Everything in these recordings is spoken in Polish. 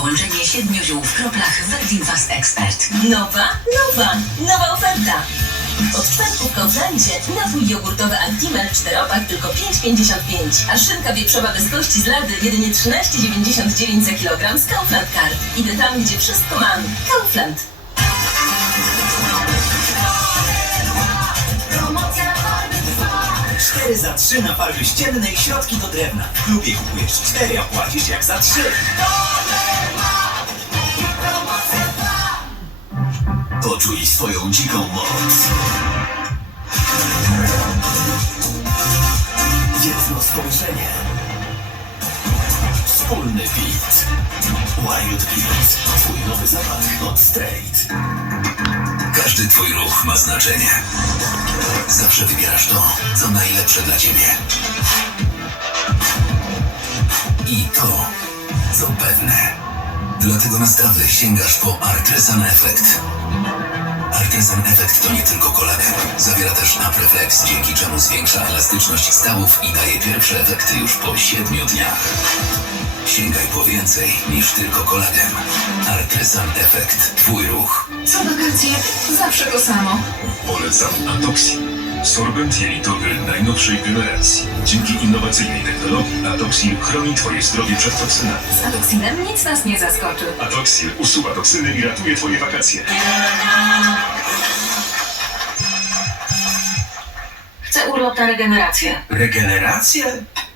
Połączenie siedmiu ziół w kroplach Verdin Fast Expert. Nowa, nowa, nowa oferta. Od czwartku w Kauflandzie napój jogurtowy Actimel 4 opak tylko 5,55, a szynka wieprzowa bez kości z lady jedynie 13,99 za kilogram z Kaufland Card. Idę tam, gdzie wszystko mam. Kaufland. Cztery za trzy na farby ścienne i środki do drewna. W klubie kupujesz cztery, a płacisz jak za trzy. Poczuj swoją dziką moc. Jedno spojrzenie. Wspólny beat. Wild Beat. Twój nowy zapach od Straight. Każdy twój ruch ma znaczenie. Zawsze wybierasz to, co najlepsze dla ciebie. I to, co pewne. Dlatego na stawy sięgasz po Artresan Effect. Artresan Effect to nie tylko kolagen. Zawiera też Apreflex, dzięki czemu zwiększa elastyczność stawów i daje pierwsze efekty już po 7 dniach. Sięgaj po więcej niż tylko kolagen. Artresan Effect. Twój ruch. Co wakacje? Zawsze to samo. Polecam Atoxi. Sorbent jelitowy najnowszej generacji. Dzięki innowacyjnej technologii Atoxil chroni Twoje zdrowie przed toksynami. Z Atoxinem nic nas nie zaskoczy. Atoxil usuwa toksyny i ratuje Twoje wakacje. Chcę urlop na regenerację. Regenerację?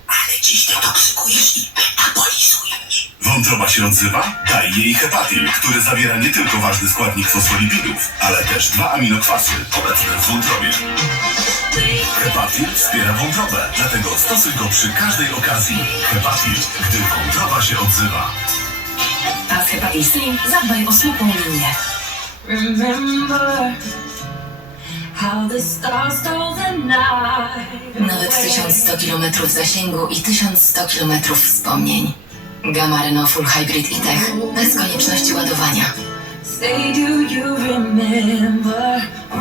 Ale dziś detoksykujesz i metabolizujesz. Wątroba się odzywa? Daj jej hepatil, który zawiera nie tylko ważny składnik fosfolipidów, ale też dwa aminokwasy obecne w wątrobie. Hepatil wspiera wątrobę, dlatego stosuj go przy każdej okazji. Hepatil, gdy wątroba się odzywa. A z Hepatil Slim zadbaj o smukłą linię. Remember how the stars stole the night Nawet 1100 km zasięgu i 1100 km wspomnień. Gamma Renault Full Hybrid i Tech bez konieczności ładowania. Say, do you remember? Oh,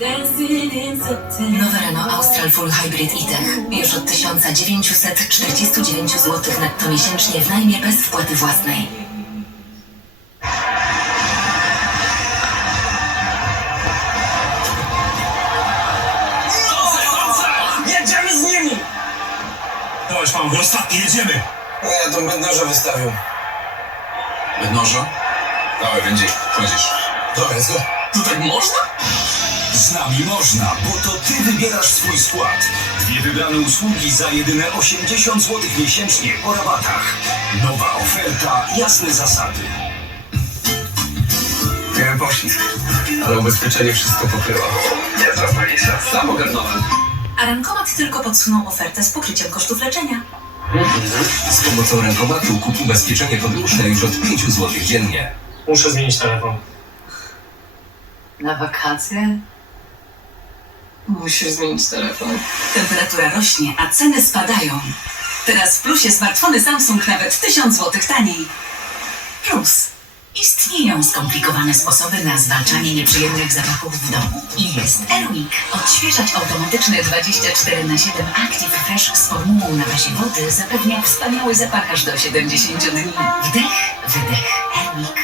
dancing in September. Nowe Renault Austral Full Hybrid i Tech już od 1949 zł netto miesięcznie w najmie bez wpłaty własnej. Pan go ostatni, jedziemy! No ja tą bednożę wystawił. Bednoża? Dawaj, będzie, chodzisz. Dobra, let's go. To tak można? Z nami można, bo to ty wybierasz swój skład. Dwie wybrane usługi za jedyne 80 zł miesięcznie po rabatach. Nowa oferta, jasne zasady. Miałem poślizg, ale ubezpieczenie wszystko pokrywa. Niezła polisa. Sam ogarnąłem. A Rankomat tylko podsunął ofertę z pokryciem kosztów leczenia. Z pomocą rękomatu kup ubezpieczenie podróżne już od 5 zł dziennie. Muszę zmienić telefon. Na wakacje? Musisz zmienić telefon. Temperatura rośnie, a ceny spadają. Teraz w plusie smartfony Samsung nawet 1000 zł taniej. Plus. Istnieją skomplikowane sposoby na zwalczanie nieprzyjemnych zapachów w domu. I jest Airwick. Odświeżać automatyczny 24 na 7 Active Fresh z formułą na bazie wody zapewnia wspaniały zapach aż do 70 dni. Wdech, wydech. Airwick.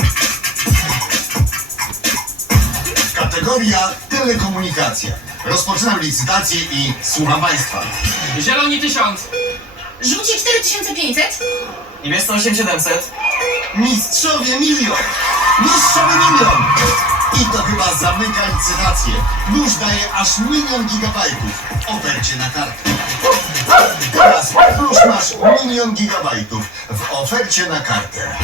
Kategoria telekomunikacja. Rozpoczynam licytację i słucham Państwa. Zieloni 1000. Rzuci 4500? Niebieską 8700. Mistrzowie milion! Mistrzowie milion! I to chyba zamyka licytację. Nóż daje aż milion gigabajtów w ofercie na kartę. Teraz już masz milion gigabajtów w ofercie na kartę.